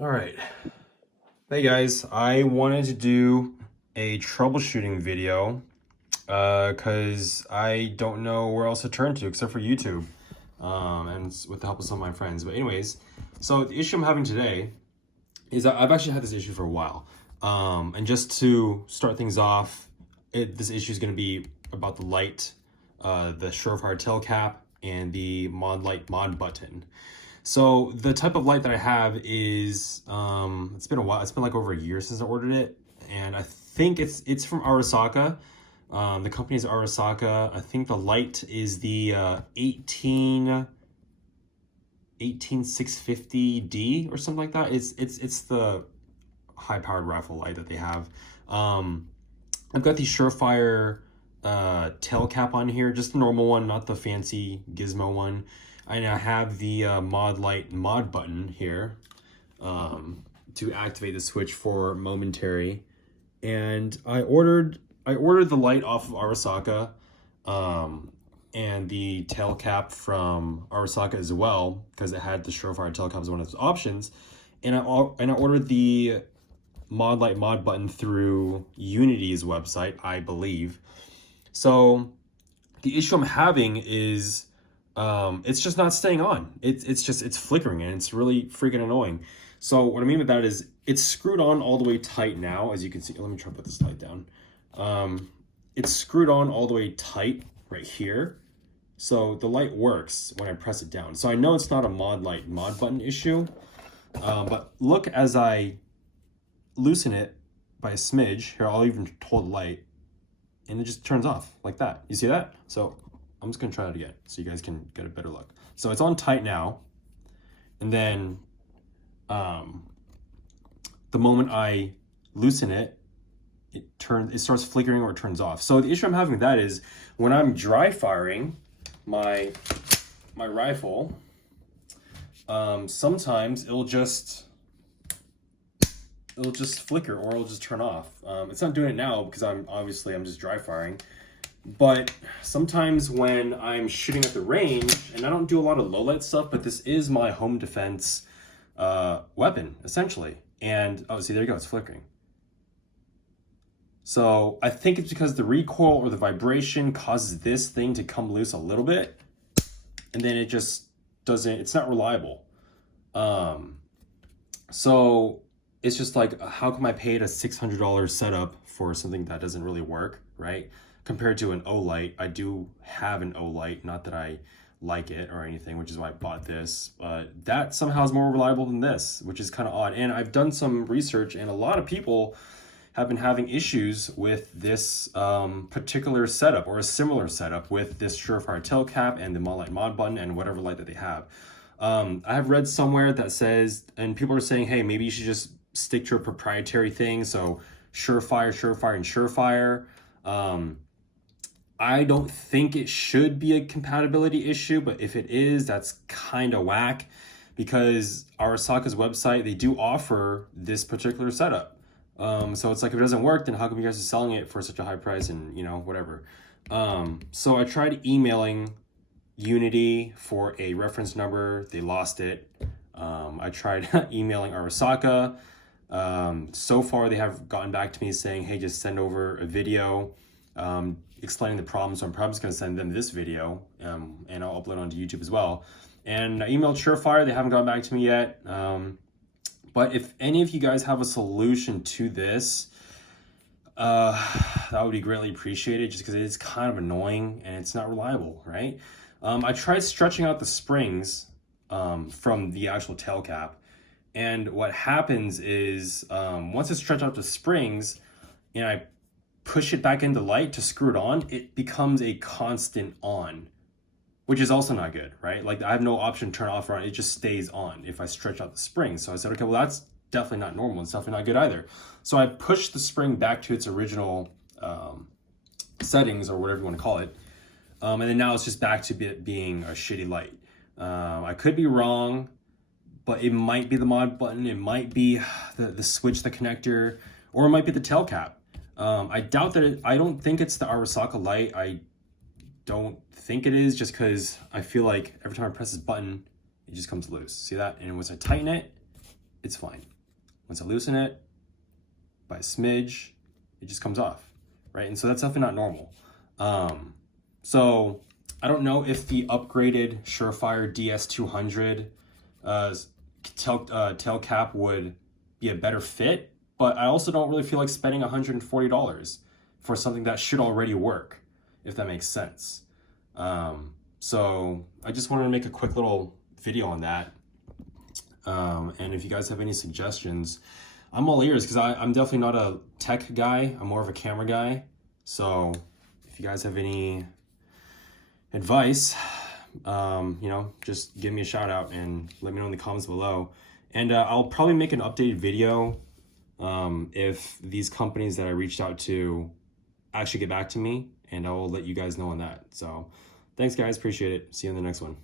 All right. Hey guys, I wanted to do a troubleshooting video because I don't know where else to turn to except for YouTube and with the help of some of my friends. But anyways, so the issue I'm having today is that I've actually had this issue for a while. And just to start things off, this issue is going to be about the light, the Surefire tail cap, and the modlite mod button. So the type of light that I have is, it's been a while. It's been like over a year since I ordered it, and I think it's from Arisaka. The company is Arisaka. I think the light is the 18650D or something like that. It's the high powered rifle light that they have. I've got the Surefire tail cap on here, just the normal one, not the fancy gizmo one. And I have the modlite mod button here to activate the switch for momentary. And I ordered the light off of Arisaka and the tail cap from Arisaka as well, because it had the Surefire tail cap as one of its options. And I ordered the modlite mod button through Unity's website, I believe. So the issue I'm having is it's just not staying on. It's flickering and it's really freaking annoying. So what I mean by that is it's screwed on all the way tight now, as you can see. Let me try to put this light down. It's screwed on all the way tight right here. So the light works when I press it down. So I know it's not a modlite mod button issue, but look as I loosen it by a smidge. Here, I'll even hold the light and it just turns off like that. You see that? So I'm just gonna try it again so you guys can get a better look. So it's on tight now, and then the moment I loosen it, it starts flickering or it turns off. So the issue I'm having with that is when I'm dry firing my rifle, sometimes it'll just flicker or it'll just turn off. It's not doing it now because I'm just dry firing. But sometimes when I'm shooting at the range, and I don't do a lot of low light stuff, but this is my home defense weapon, essentially. And, oh, see, there you go, it's flickering. So I think it's because the recoil or the vibration causes this thing to come loose a little bit, and then it just doesn't, it's not reliable. So it's just like, how come I paid a $600 setup for something that doesn't really work, right? Compared to an O-Light. I do have an O-Light, not that I like it or anything, which is why I bought this, but that somehow is more reliable than this, which is kind of odd. And I've done some research, and a lot of people have been having issues with this particular setup or a similar setup with this Surefire tail cap and the modlite mod button and whatever light that they have. I have read somewhere that says, and people are saying, hey, maybe you should just stick to a proprietary thing. So Surefire, and Surefire. I don't think it should be a compatibility issue, but if it is, that's kind of whack, because Arisaka's website, they do offer this particular setup. So it's like, if it doesn't work, then how come you guys are selling it for such a high price and, you know, whatever. So I tried emailing Unity for a reference number. They lost it. I tried emailing Arisaka. So far, they have gotten back to me saying, hey, just send over a video explaining the problem. So I'm probably just going to send them this video and I'll upload it onto YouTube as well. And I emailed Surefire. They haven't gotten back to me yet. But if any of you guys have a solution to this, that would be greatly appreciated, just because it is kind of annoying and it's not reliable, right? I tried stretching out the springs from the actual tail cap. And what happens is once it's stretched out the springs and I push it back into light to screw it on, it becomes a constant on, which is also not good, right? Like, I have no option to turn off or on. It just stays on if I stretch out the spring. So I said, okay, well, that's definitely not normal. It's definitely not good either. So I pushed the spring back to its original settings, or whatever you want to call it. And then now it's just back to being a shitty light. I could be wrong, but it might be the mod button. It might be the switch, the connector, or it might be the tail cap. I doubt that I don't think it's the Arisaka light. I don't think it is, just because I feel like every time I press this button, it just comes loose. See that? And once I tighten it, it's fine. Once I loosen it by a smidge, it just comes off, right? And so that's definitely not normal. So I don't know if the upgraded Surefire DS200 tail cap would be a better fit, but I also don't really feel like spending $140 for something that should already work, if that makes sense. So I just wanted to make a quick little video on that. And if you guys have any suggestions, I'm all ears, because I'm definitely not a tech guy. I'm more of a camera guy. So if you guys have any advice, you know, just give me a shout out and let me know in the comments below. And I'll probably make an updated video if these companies that I reached out to actually get back to me, and I will let you guys know on that. So thanks guys, appreciate it. See you in the next one.